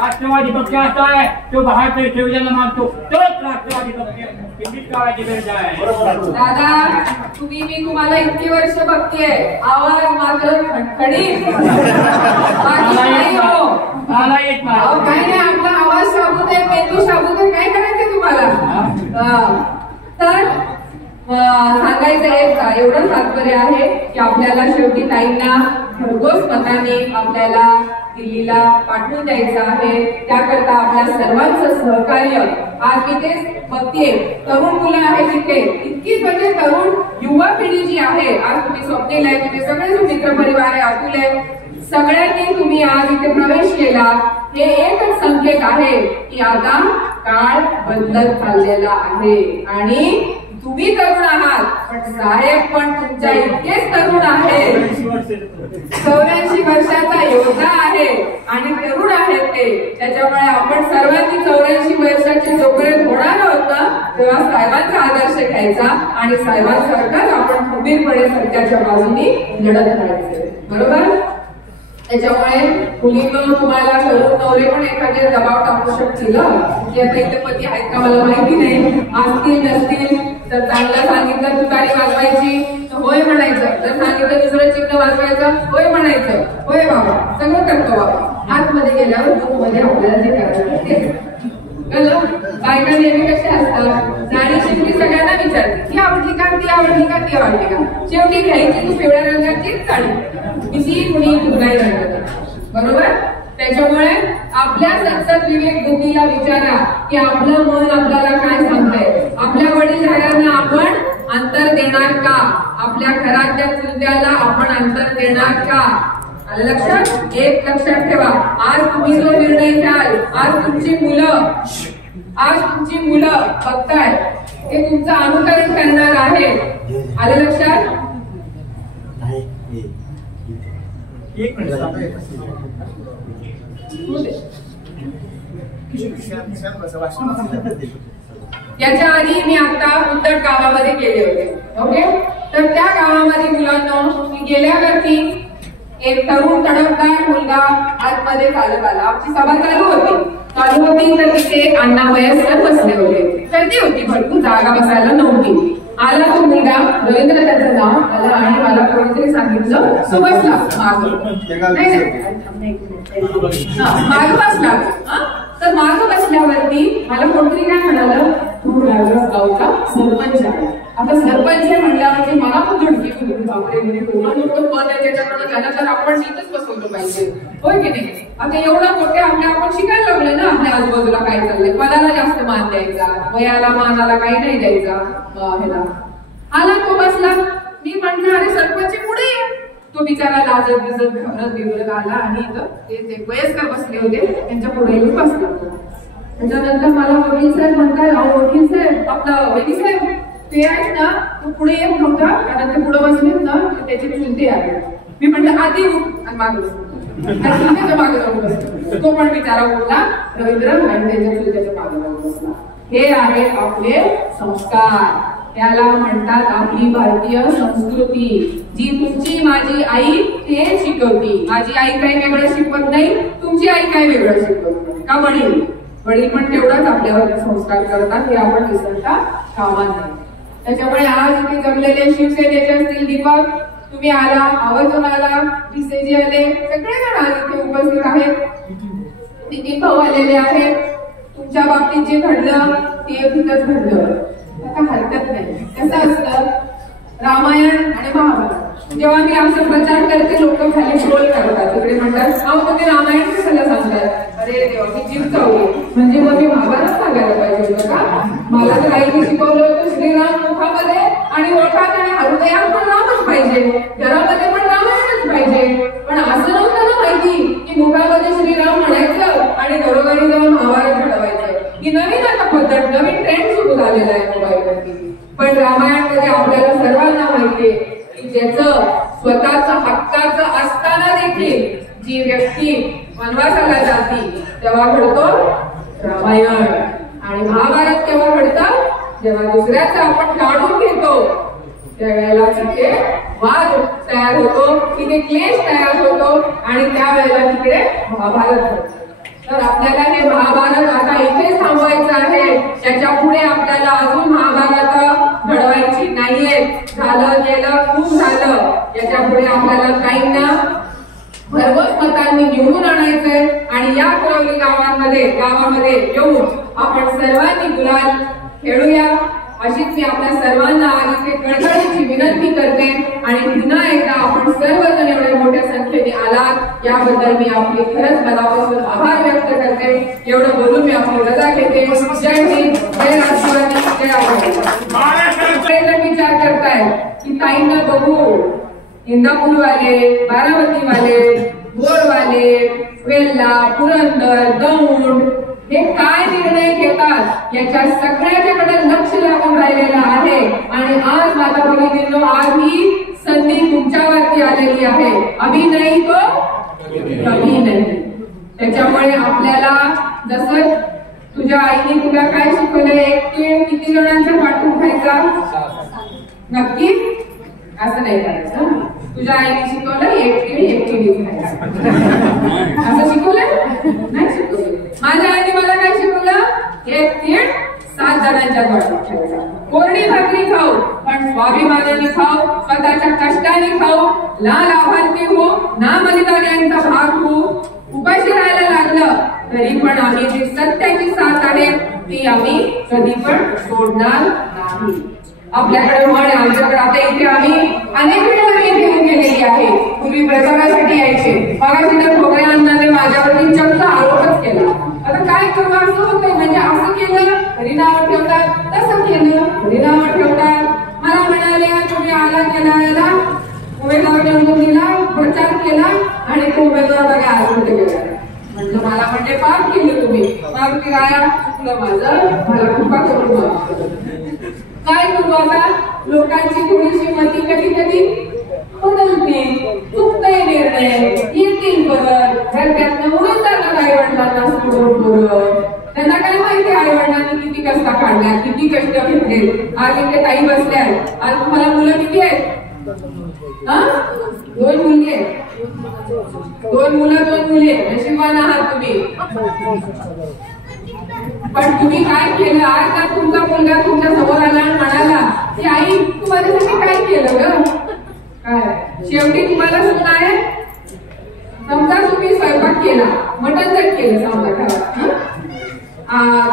राष्ट्रवादी पक्ष असा आहे तो भारतीय शिवसेना मानतो, तोच राष्ट्रवादी पक्ष किंचित काळाची गरज आहे. दादा मी तुम्हाला इतकी वर्ष बघतेय, आवाज मात्र खणखणीत काही नाही. आपला आवाज शाबूत आहे, मेंदू शाबूत आहे, काय करायचंय तुम्हाला? तर सांगायचं आहे एवढं तात्पर्य आहे की आपल्याला शेवटी ताईंना भरघोस मताने आपल्याला दिल्लीला पाठवून द्यायचं आहे. त्याकरता आपल्या सर्वांचं सहकार्य आज मी तेच बघतेय, तरुण मुलं आहेत तिथे, इतकी म्हणजे तरुण युवा पिढी जी आहे. आज तुम्ही स्वप्नील आहे, तुम्ही सगळे जो मित्र परिवार आहे, अतुल आहे, सगळ्यांनी तुम्ही आज इथे प्रवेश केला. हे एकच संकेत आहे की आता काळ बदलत चाललेला आहे आणि तुम्ही तरुण आहात, पण साहेब पण तुमच्या इतकेच तरुण आहेत. 84 वर्षाचा योद्धा आहे आणि तरुण आहेत ते. त्याच्यामुळे आपण सर्वांनी 84 वर्षाचे जोपर्यंत होणार होतं तेव्हा साहेबांचा आदर्श घ्यायचा आणि साहेबांसारखाच आपण खंबीरपणे सत्याच्या बाजूने लढत राहायचं, बरोबर? त्याच्यामुळे मुलींना तुम्हाला तरुण नवरे पण एखादे दबाव टाकू शकतील की आता इथे पती आहेत का मला माहिती नाही, असतील नसतील. तर चांगलं सांगितलं तुतारी वाजवायची तर होय म्हणायचं, जर सांगितलं दुसरं चिन्ह वाजवायचं होय म्हणायचं. होय बाबा, सगळं करतो बाबा. आतमध्ये गेल्यावर मध्ये आपल्याला जे करायचं ते बायका नेहमी कशा असतात, नाणी शेवटी सगळ्यांना विचारते ती आवडली का, ती आवडली का, ती आवडली का. शेवटी घ्यायची तू पिवळ्या रंगाचीच साडी, किती कुणी कुठलाही रंगाची, बरोबर? त्याच्यामुळे आपल्या सत्सद विवेक बुद्धीला विचारा की आपलं मन आपल्याला काय सांगतंय. आपल्या वडीलधाऱ्यांना आपण अंतर देणार का? आपल्या घरातल्या चुलत्याला आपण अंतर देणार का? आलं लक्षात? एक लक्षात ठेवा, आज तुम्ही जो निर्णय घ्याल, आज तुमची मुलं बघताय, हे तुमचं अनुकरण करणार आहे. आलं लक्षात? याच्या आधी मी आता उद्धट गावामध्ये गेले होते, ओके? तर त्या गावामध्ये मुलांना मी गेल्यावरती एक तरुण तडफदार मुलगा आतमध्ये चालत आला. आमची सभा चालू होती तर तिथे एक अण्णा वयस्कर बसले होते. गर्दी होती, भरपूर जागा बसायला नव्हती. आला तो मुलगा, रवींद्र त्याचं नाव आलं आणि मला कोणीतरी सांगितलं तो बसला माग बसला. तर माग बसल्यावरती मला कोणतरी काय म्हणालं, तू गावचा सरपंच आहे. आता सरपंच म्हणल्यावरती मला पण धडकी त्याच्याकडे तर आपण इथंच बसवलं पाहिजे, होय की नाही? आता एवढं मोठे आपण शिकायला लागले ना आपल्या आजूबाजूला काय चाललंय. पदाला जास्त मान द्यायचा, वयाला मानाला काही नाही द्यायचा. आला तो बसला, मी म्हटलं अरे सरपंच पुढे ये. तो बिचारा लाजत बिजत घाबरत बिबरत आला आणि ते वयस्कर बसले होते त्यांच्या पुढे येऊन बसला. त्याच्यानंतर मला वकील साहेब म्हणतात, वकील साहेब आपलं वकील साहेब ते आहेत ना, तो पुढे येत नव्हता कारण ते पुढे बसलेत ना त्याचे चुलते आले. मी म्हटलं आधी उठ आणि मागे मागे जाऊन बसला. तो पण बिचारा उठला, रवींद्र आणि त्याच्या चुलत्याच्या मागे जाऊन बसला. हे आहे आपले संस्कार, त्याला म्हणतात आपली भारतीय संस्कृती, जी तुमची माझी आई ते शिकवती. माझी आई काही वेगळं शिकवत नाही, तुमची आई काय वेगळं शिकवत नाही का? वडील पण तेवढाच आपल्यावर संस्कार करतात, हे आपण विसरता कामा नाही. त्याच्यामुळे आज इथे जमलेले शिवसेनेचे असतील, दीपक तुम्ही आला, आवर्जून आला, भिसेजी आले, सगळेजण आज इथे उपस्थित आहेत. नितीन भाऊ आलेले आहेत. तुमच्या बाबतीत जे घडलं ते तिथंच घडलं, आता हरकत नाही. कसं असतं, रामायण आणि महाभारत जेव्हा मी आमचा प्रचार करते लोक खाली ट्रोल करतात, तिकडे म्हणतात अहो तुम्ही रामायण कशाला सांगतात. अरे देवा, मी जीव चावली म्हणजे मग मी महाभारत सांगायला पाहिजे होतं का? मला तर आईने शिकवलं होतं श्रीराम मुखामध्ये आणि ओठात आणि हृदयात पण रामच पाहिजे, घरामध्ये पण रामायणच पाहिजे. पण असं नव्हतं ना माहिती की मुखामध्ये श्रीराम म्हणायचं आणि घरोघरी जाऊन महाभारत घडवायचं. ही नवीन आता पद्धत, नवीन ट्रेंड सुरू झालेला आहे मोबाईलवरती. पण रामायणमध्ये आपल्याला सर्वांना माहितीये की ज्याचं स्वतःचं हक्काचं असताना देखील जी व्यक्ती वनवासाला जाती तेव्हा घडतो रामायण, आणि महाभारत केव्हा घडतं जेव्हा दुसऱ्याचं आपण काढून घेतो त्यावेळेला तिथे वाद तयार होतो, तिथे क्लेश तयार होतो आणि त्यावेळेला तिकडे महाभारत घडतं. तर आपल्याला हे महाभारत आता इथे थांबवायचं आहे. त्याच्या पुढे आपल्याला अजून महाभारत घडवायची नाहीये. झालं गेलं खूप झालं. याच्या पुढे आपल्याला काहींना भरघोस मतांनी निवडून आणायचंय आणि या कुळवली गावामध्ये येऊन आपण सर्वांनी गुलाल खेळूया अशीच मी आपल्या सर्वांना आज इथे कळकळीची विनंती करते. आणि पुन्हा एकदा आपण सर्वजण एवढ्या मोठ्या संख्येने आलात याबद्दल मी आपली खरंच मनापासून आभार व्यक्त करते. एवढं बोलून मी आपली रजा घेते. जय हिंद, जय राष्ट्रवादी, जय आघाडी. विचार करताय की ताईंना बघू इंदापूरवाले, बारामतीवाले, बोरवाले, वेल्ला, पुरंदर, दौंड हे काय निर्णय घेतात याच्या सगळ्याच्याकडे लक्ष लागून राहिलेलं आहे. आणि आज माझ्या भगिनींनो, आज ही संधी तुमच्यावरती आलेली आहे. अभी नाही तो कभी नाही. त्याच्यामुळे आपल्याला जसं तुझ्या आईने तुला काय शिकवलं, एक तीळ किती जणांच्या वाटून खायचा, नक्की असं नाही करायचं. तुझ्या आईने शिकवलं एक तीळ एकटी खायचं, असं शिकवलं नाही शिकवलं. माझ्या आईने मला काय शिकवलं, एक तीळ 7 जणांच्या वाटून खायचा. कोरडी भाकरी खाऊ पण स्वाभिमानाने खाऊ, स्वतःच्या कष्टाने खाऊ, ना लाभार्थी हो ना बलिदान्यांचा भाग हो. उपाशी राहायला लागलं तरी पण आम्ही जी सत्याची साथ आहे ती आम्ही कधी पण सोडणार नाही. आपल्याकडे म्हण, आमच्याकडे आता इथे आम्ही अनेक वेळा घेऊन गेलेली आहे. पूर्वी प्रचारासाठी यायचे, मगाशी ठोकरे अण्णाने माझ्यावरती चक्क आरोपच केला. आता काय करू असं होतं, म्हणजे असं केलं तरी नावं ठेवतात, तसं केलं तरी नावं ठेवतात. मला म्हणाले तुम्ही आला गेला वेळेला उमेदवार निवडून दिला, प्रचार केला आणि तो उमेदवार बघा आज कुठे गेला. म्हणजे मला म्हणते पाप केली तुम्ही, मारुती राया चुकलं माझं, मला कृपा करून काय करू. आता लोकांची थोडीशी मती कधी कधी बदलते, चुकतंय निर्णय, येतील परत घरच्यातनं उडून जातात आई वडिलांना सोडून. त्यांना काय माहिती आई वडिलांनी किती कष्ट काढल्या, किती कष्ट घेतले. आज इथे ताई बसल्या, आज तुम्हाला मुलं किती आहेत? 2 मुली आहेत, 2 मुलं 2 मुली. नशिबान आहात तुम्ही. पण तुम्ही काय केलं. आज का तुमचा मुलगा तुमच्या समोर आला आणि म्हणाला की आई तू माझ्यासाठी काय केलं ग, काय शेवटी तुम्हाला सून आहे. समजा तुम्ही स्वयंपाक केला, मटण जर केलं समजा घरात,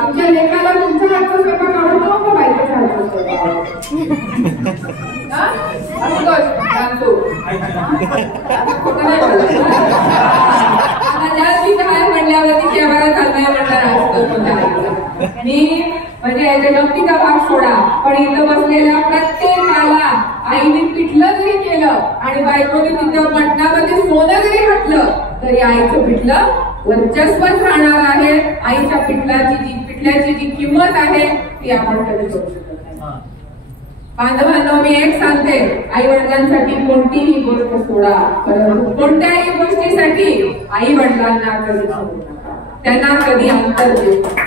तुमच्या लेकाला तुमच्या हातचा स्वयंपाक आवडतो का बायकोच्या हातचा स्वयंपाक? खोटं नाही बोलत. आता जास्त काय म्हणल्यावरती शेवारा चाललाय म्हणणार मी म्हणजे याच्या गमतीचा भाग सोडा. पण इथं बसलेल्या प्रत्येकाला आईने पिठलं जरी केलं आणि बायकोने तिथं मटणामध्ये सोनं जरी घातलं तरी आईचं पिठलं वर्चस्वच राहणार आहे. आईच्या पिठल्याची जी किंमत आहे ती आपण कधी करू शकत नाही. बांधवांनो, मी एक सांगते, आई वडिलांसाठी कोणतीही गोष्ट सोडा, परंतु कोणत्याही गोष्टीसाठी आई वडिलांना कधी सोडू नका, त्यांना कधी अंतर देऊ नका.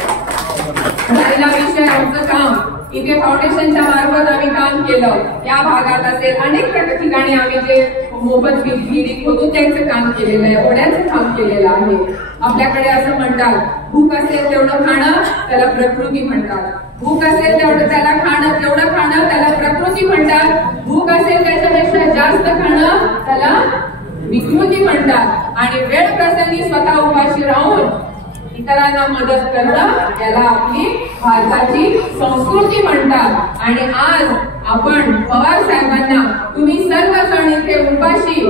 पहिला विषय आमचं काम इथे फाउंडेशनच्या मार्फत आम्ही काम केलं. या भागात असेल अनेक ठिकाणी आम्ही जे मोफत विहिरी खोदून त्यांचं काम केलेलं आहे, ओढ्याचं काम केलेलं आहे. आपल्याकडे असं म्हणतात, भूक असेल तेवढं खाणं त्याला प्रकृती म्हणतात. भूक असेल तेवढं त्याला खाणं, तेवढं खाणं त्याला प्रकृती म्हणतात. भूक असेल त्याच्यापेक्षा जास्त खाणं त्याला विकृती म्हणतात. आणि वेळ प्रसंगी स्वतः उपाशी राहून इतरांना मदत करणं याला आपली भारताची संस्कृती म्हणतात. आणि आज आपण पवार साहेबांना तुम्ही सर्वजण इथे उपाशी,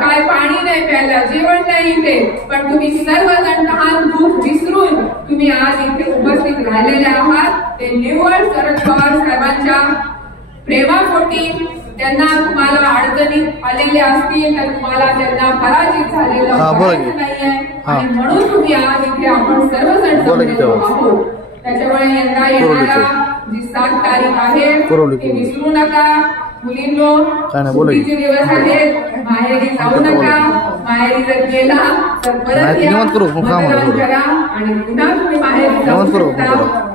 काय पाणी नाही प्यायला, जेवण नाही इथे, पण तुम्ही सर्वजण तहान भूक विसरून तुम्ही आज इथे उपस्थित राहिलेले आहात. ते निव्वळ शरद पवार साहेबांच्या प्रेमापोटी. त्यांना तुम्हाला अडचणीत आलेले असतील तर तुम्हाला त्यांना पराजित झालेलं नाहीये आणि म्हणून तुम्ही आज इथे आपण सर्वजण आहोत. त्याच्यामुळे यंदा येणारा जी 7 तारीख आहे ती विसरू नका. मुलींनो, सुट्टीचे दिवस आहेत, माहेरी जाऊ नका. माहेरी जर गेला तर परत या, मतदान करा आणि पुन्हा तुम्ही माहेरी जाऊ शकता.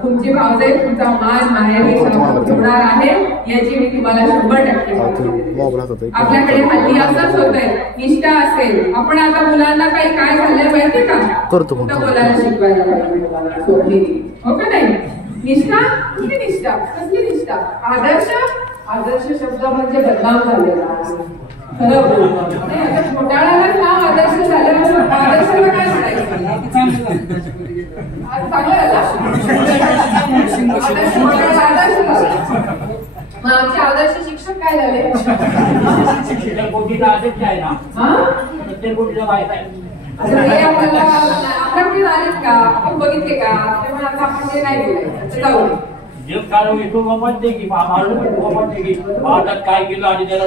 तुमची भावजाई तुमचा मान माहेरी होणार आहे याची मी तुम्हाला 100% आपल्याकडे हल्ली असंच होतंय, निष्ठा असेल. आपण आता मुलांना काही काय झालं माहितीये का, कुठं बोलायला शिकवायला पाहिजे सोडली, हो का नाही. निष्ठा कुठली निष्ठा, कसली निष्ठा. आदर्श, आदर्श शब्द म्हणजे बदनाम झालेला आहे. खरं बोलतो नाही, आता घोटाळ्यालाच नाव आदर्श झालं, आदर्शाला काय म्हणायचं. आज चांगलं मग आमचे आदर्श शिक्षक काय झाले. आपल्याकडे आलेत का, आपण बघितले का, त्यामुळे आता आपण ते नाही बोलायचं. जाऊ भारतात काय केलं आणि त्याला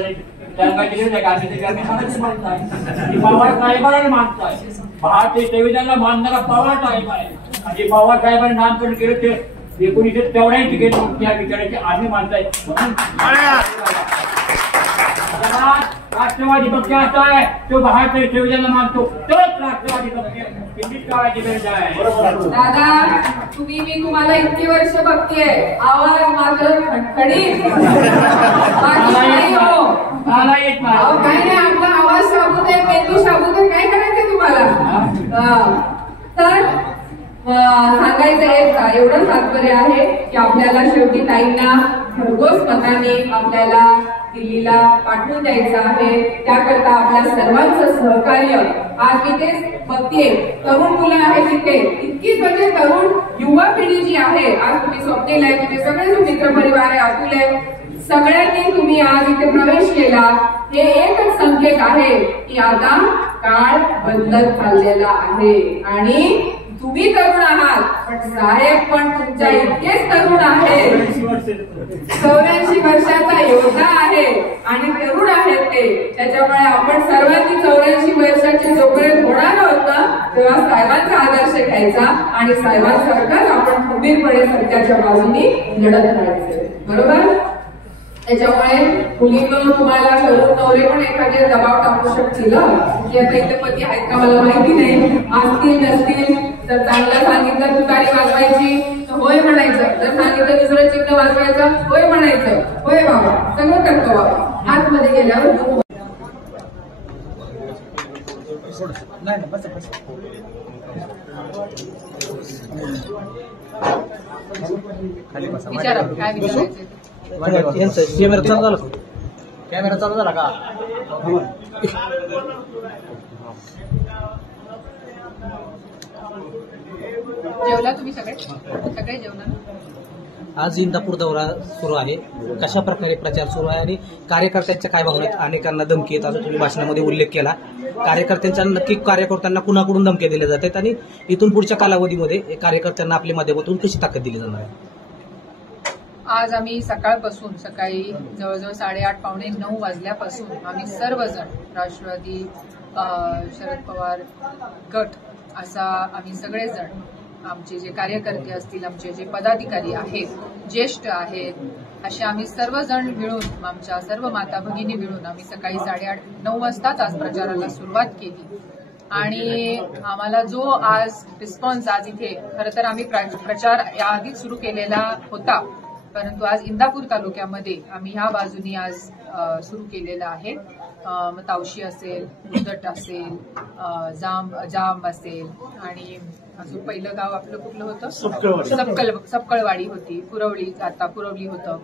मानताय. भारतीय संविधानाला मानणारा पवार साहेब आहे आणि पवार साहेबांनी नामकरण केलं ते 1984 केलं त्या विचाराची आम्ही मानताय. राष्ट्रवादी पक्ष असा आहे तो भारतीय संविधानाला मानतो, तोच राष्ट्रवादी पक्ष किंचित काळाची गरज आहे. दादा तुम्ही, मी तुम्हाला इतकी वर्ष बघतेय, आवाज मात्र खडखडीत काही नाही. आपला आवाज शाबूत आहे, मेंदू शाबूत आहे, काय करायचंय तुम्हाला. तर सांगायचं एवढं तात्पर्य आहे की आपल्याला शेवटी ताईंना भरघोस मताने आपल्याला दिल्लीला पाठवून द्यायचं आहे. त्याकरता आपल्या सर्वांचं सहकार्य आज मी तेच बघते, तरुण मुलं आहेत इथे, इतकी म्हणजे तरुण युवा पिढी जी आहे. आज तुम्ही स्वप्नील आहे, तुझे सगळे मित्र परिवार आहे, अतुल आहे, सगळ्यांनी तुम्ही आज इथे प्रवेश केला. हे एकच संकेत आहे की आता काळ बदलत चाललेला आहे आणि तुम्ही तरुण आहात, पण साहेब पण तुमच्या इतकेच तरुण आहेत. 84 वर्षाचा योद्धा आहे आणि तरुण आहेत ते. त्याच्यामुळे आपण सर्वांनी 84 वर्षाचे जोपर्यंत होणार आहोत ना, तेव्हा साहेबांचा आदर्श घ्यायचा आणि साहेबांसारखाच आपण खंबीरपणे सत्याच्या बाजूने लढत राहायचं. बरोबर. त्याच्यामुळे मुलींना तुम्हाला तरुण नवरे पण एखादे दबाव टाकू शकतील की आता इथे पती आहेत का मला माहिती नाही, असतील नसतील. तर चांगलं सांगितलं तुतारी वाजवायची तर होय म्हणायचं, जर सांगितलं दुसरं चिन्ह वाजवायचं होय म्हणायचं. होय बाबा, सगळं करतो बाबा. आतमध्ये गेल्यावर विचारा काय विचारायचं. कॅमेरा चालू झाला का. जेवला तुम्ही सगळे जेवला. आज इंदापूर दौरा सुरू आहे, कशा प्रकारे प्रचार सुरू आहे आणि कार्यकर्त्यांच्या काय भावना आहेत. अनेकांना धमकी येतात, तुम्ही भाषणामध्ये उल्लेख केला. कार्यकर्त्यांच्या नक्की कार्यकर्त्यांना कुणाकडून धमक्या दिल्या जात आहेत आणि इथून पुढच्या कालावधीमध्ये कार्यकर्त्यांना आपल्या माध्यमातून कशी ताकद दिली जाणार आहे. आज आम्ही सकाळी जवळजवळ 8:30 पावणे 9 वाजल्यापासून आम्ही सर्वजण राष्ट्रवादी शरद पवार गट असा आम्ही सगळेजण, आमचे जे कार्यकर्ते असतील, आमचे जे पदाधिकारी आहेत, ज्येष्ठ आहेत, असे आम्ही सर्वजण मिळून, आमच्या सर्व माता भगिनी मिळून आम्ही सकाळी 8:30-9 वाजताच आज प्रचाराला सुरुवात केली. आणि आम्हाला जो आज रिस्पॉन्स आज इथे, खरं तर आम्ही प्रचार याआधीच सुरू केलेला होता, परंतु आज इंदापूर तालुक्यामध्ये आम्ही ह्या बाजूनी आज सुरू केलेलं आहे. तावशी असेल, उदट असेल, जाम असेल आणि अजून पहिलं गाव आपलं कुठलं होतं, सपकळवाडी होती, पुरवली होतं.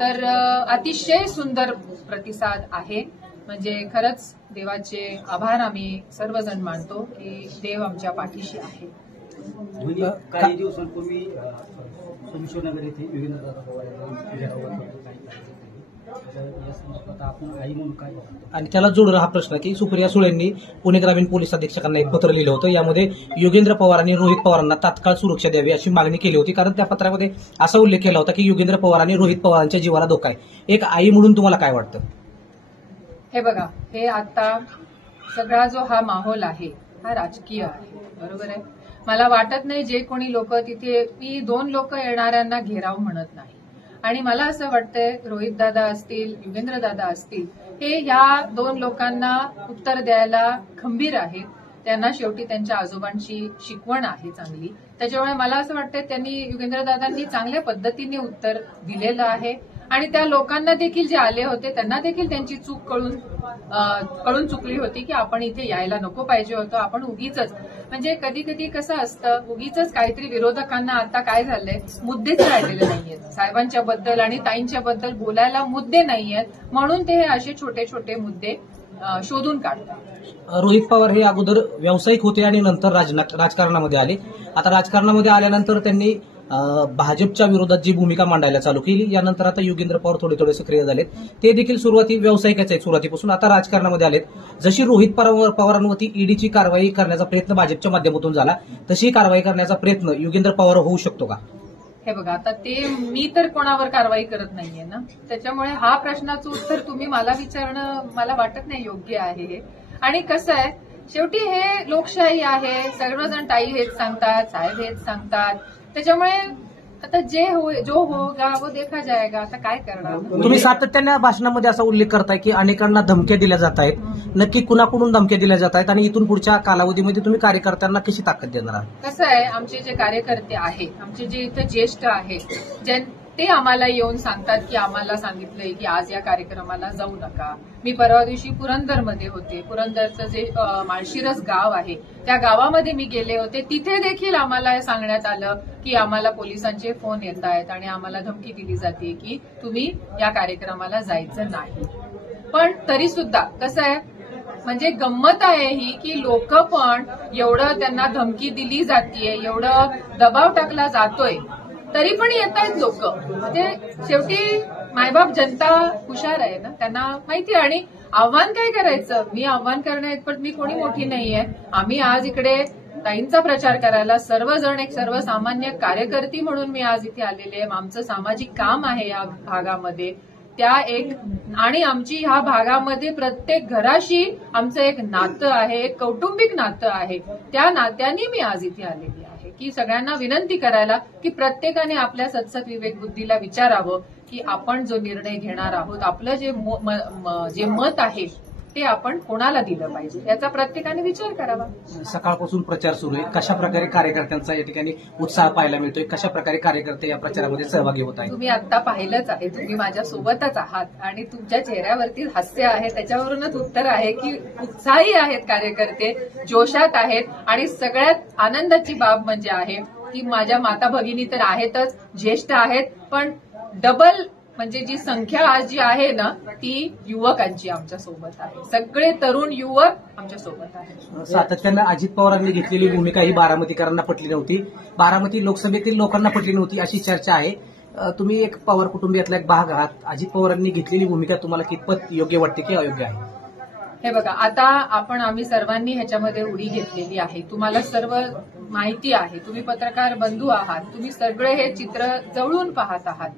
तर अतिशय सुंदर प्रतिसाद आहे. म्हणजे खरंच देवाचे आभार आम्ही सर्वजण मानतो की देव आमच्या पाठीशी आहे. काही दिवसांपूर्वी संशोधनगर येथे विविध आणि त्याला जोडून हा प्रश्न की सुप्रिया सुळेंनी पुणे ग्रामीण पोलीस अधीक्षकांना एक पत्र लिहिलं होतं. यामध्ये योगेंद्र पवार आणि रोहित पवारांना तात्काळ सुरक्षा द्यावी अशी मागणी केली होती. कारण त्या पत्रामध्ये असा उल्लेख केला होता की योगेंद्र पवार आणि रोहित पवारांच्या जीवाला धोका आहे. एक आई म्हणून तुम्हाला काय वाटतं. हे बघा, हे आता सगळा जो हा माहोल आहे हा राजकीय आहे. बरोबर आहे. मला वाटत नाही जे कोणी लोक तिथे, मी 2 लोक येणाऱ्यांना घेराव म्हणत नाही. आणि मला असं वाटतंय रोहित दादा असतील, युगेंद्र दादा असतील, हे या 2 लोकांना उत्तर द्यायला खंबीर आहेत. त्यांना शेवटी त्यांच्या आजोबांची शिकवण आहे चांगली. त्याच्यामुळे मला असं वाटतं त्यांनी युगेंद्रदादांनी चांगल्या पद्धतीने उत्तर दिलेलं आहे आणि त्या लोकांना देखील जे आले होते त्यांना देखील त्यांची चूक कळून चुकली होती की आपण इथे यायला नको पाहिजे होतं. आपण उगीच म्हणजे कधी कधी कसं असतं उगीच काहीतरी विरोधकांना आता काय झालंय मुद्देच राहिलेले नाहीयेत साहेबांच्या बद्दल आणि ताईंच्या बद्दल बोलायला मुद्दे नाहीयेत म्हणून ते हे असे छोटे छोटे मुद्दे शोधून काढतात. रोहित पवार हे अगोदर व्यावसायिक होते आणि नंतर राजकारणामध्ये आले. आता राजकारणामध्ये आल्यानंतर त्यांनी भाजपच्या विरोधात जी भूमिका मांडायला चालू केली. यानंतर आता योगेंद्र पवार थोडे सक्रिय झालेत. ते देखील व्यावसायिकच आहेत सुरुवातीपासून, आता राजकारणामध्ये आलेत. जशी रोहित पवारांवरती ईडीची कारवाई करण्याचा प्रयत्न भाजपच्या माध्यमातून झाला तशी कारवाई करण्याचा प्रयत्न योगेंद्र पवार होऊ शकतो का? हे बघा आता ते मी तर कोणावर कारवाई करत नाहीये ना, त्याच्यामुळे हा प्रश्नाचं उत्तर तुम्ही मला विचारणं मला वाटत नाही योग्य आहे हे. आणि कसं आहे शेवटी हे लोकशाही आहे, सर्वजण ताई हेच सांगतात, साहेब हेच सांगतात. त्याच्यामुळे आता जो होगा वो देखा जाएगा. आता काय करणार. तुम्ही सातत्याने भाषणामध्ये असा उल्लेख करताय की अनेकांना धमक्या दिल्या जात आहेत. नक्की कुणाकडून धमक्या दिल्या जात आहेत आणि इथून पुढच्या कालावधीमध्ये तुम्ही कार्यकर्त्यांना कशी ताकद देणार आहात? कसं आहे आमचे जे कार्यकर्ते आहेत, आमचे जे इथे ज्येष्ठ आहेत, ते आम्हाला येऊन सांगतात की आम्हाला सांगितलंय की आज या कार्यक्रमाला जाऊ नका. मी परवा दिवशी पुरंदरमध्ये होते. पुरंदरचं जे माळशिरस गाव आहे त्या गावामध्ये मी गेले होते. तिथे देखील आम्हाला सांगण्यात आलं की आम्हाला पोलिसांचे फोन येत आहेत आणि आम्हाला धमकी दिली जाते की तुम्ही या कार्यक्रमाला जायचं नाही. पण तरी सुद्धा कसं आहे म्हणजे गंमत आहे ही की लोक पण एवढं त्यांना धमकी दिली जातीये, एवढं दबाव टाकला जातोय तरी पण येत आहेत लोक. ते शेवटी मायबाप जनता हुशार आहे ना, त्यांना माहिती आहे. आणि आव्हान काय करायचं, मी आव्हान करण्यात पण मी कोणी मोठी नाहीये. आम्ही आज इकडे ताईंचा प्रचार करायला सर्वजण एक सर्वसामान्य कार्यकर्ती म्हणून मी आज इथे आलेले आहे. आमचं सामाजिक काम आहे या भागामध्ये आणि आमची ह्या भागामध्ये प्रत्येक घराशी आमचं एक नातं आहे, एक कौटुंबिक नातं आहे. त्या नात्याने मी आज इथे आलेली आहे की सगळ्यांना विनंती करायला की प्रत्येकाने आपल्या सत्सत विवेक बुद्धीला विचारावं की आपण जो निर्णय घेणार आहोत, आपलं जे मत आहे ते आपण कोणाला दिलं पाहिजे याचा प्रत्येकाने विचार करावा. सकाळपासून प्रचार सुरू आहे. कशा प्रकारे कार्यकर्त्यांचा या ठिकाणी उत्साह पाहायला मिळतोय, कशा प्रकारे कार्यकर्ते या प्रचारामध्ये सहभागी होत आहेत? तुम्ही आता पाहिलंच आहे, तुम्ही माझ्या सोबतच आहात आणि तुमच्या चेहऱ्यावरती हास्य आहे. त्याच्यावरूनच उत्तर आहे की उत्साही आहेत कार्यकर्ते, जोशात आहेत. आणि सगळ्यात आनंदाची बाब म्हणजे आहे की माझ्या माता भगिनी तर आहेतच, ज्येष्ठ आहेत, पण डबल म्हणजे जी संख्या आज जी आहे ना ती युवकांची आमच्या सोबत आहे. सगळे तरुण युवक आमच्या सोबत आहेत. सातत्यानं अजित पवारांनी घेतलेली भूमिका ही बारामतीकरांना पटली नव्हती, बारामती लोकसभेतील लोकांना पटली नव्हती अशी चर्चा आहे. तुम्ही एक पवार कुटुंबियातला एक भाग आहात. अजित पवारांनी घेतलेली भूमिका तुम्हाला कितपत योग्य वाटते की अयोग्य आहे? हे बघा आता आम्ही सर्वांनी ह्याच्यामध्ये उडी घेतलेली आहे. तुम्हाला सर्व माहिती आहे, तुम्ही पत्रकार बंधू आहात, तुम्ही सगळे हे चित्र जवळून पाहत आहात.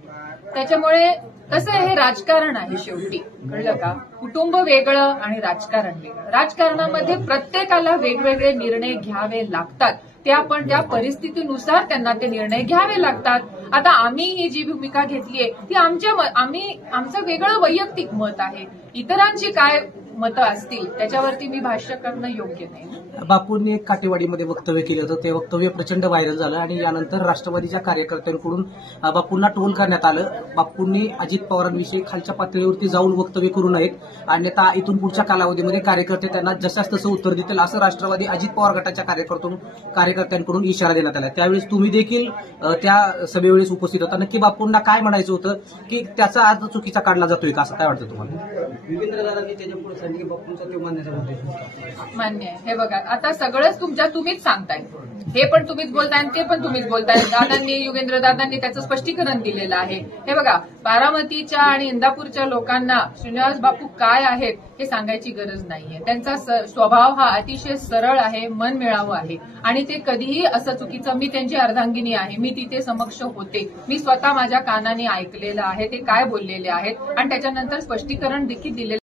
त्याच्यामुळे कसं हे राजकारण आहे शेवटी, कळलं का? कुटुंब वेगळं आणि राजकारण वेगळं. राजकारणामध्ये प्रत्येकाला वेगवेगळे निर्णय घ्यावे लागतात. त्या परिस्थितीनुसार त्यांना ते निर्णय घ्यावे लागतात. आता आम्ही ही जी भूमिका घेतलीये ती आमचं वेगळं वैयक्तिक मत आहे. इतरांची काय मतं असतील त्याच्यावरती मी भाष्य करणं योग्य नाही. बापूंनी एक काटेवाडीमध्ये वक्तव्य केलं होतं, ते वक्तव्य प्रचंड व्हायरल झालं आणि यानंतर राष्ट्रवादीच्या कार्यकर्त्यांकडून बापूंना ट्रोल करण्यात आलं. बापूंनी अजित पवारांविषयी खालच्या पातळीवरती जाऊन वक्तव्य करू नयेत, अन्यथा इथून पुढच्या कालावधीमध्ये कार्यकर्ते त्यांना जशास तसं उत्तर देतील असं राष्ट्रवादी अजित पवार गटाच्या कार्यकर्त्यांकडून इशारा देण्यात आला. त्यावेळेस तुम्ही देखील त्या सभेवेळेस उपस्थित होता. नक्की बापूंना काय म्हणायचं होतं की त्याचा अर्थ चुकीचा काढला जातोय का, असं काय वाटतं तुम्हाला? मान्य आहे. हे बघा आता सगळंच तुम्हीच सांगताय, हे पण तुम्हीच बोलताय आणि ते पण तुम्हीच बोलताय. युगेंद्र दादांनी त्याचं स्पष्टीकरण दिलेलं आहे. हे बघा बारामतीच्या आणि इंदापूरच्या लोकांना श्रीनिवास बापू काय आहेत हे सांगायची गरज नाहीये. त्यांचा स्वभाव हा अतिशय सरळ आहे, मनमिळावू आहे आणि ते कधीही असं चुकीचं, मी त्यांची अर्धांगिनी आहे, मी तिथे समक्ष होते, मी स्वतः माझ्या कानाने ऐकलेलं आहे ते काय बोललेले आहेत आणि त्याच्यानंतर स्पष्टीकरण देखील दिलेलं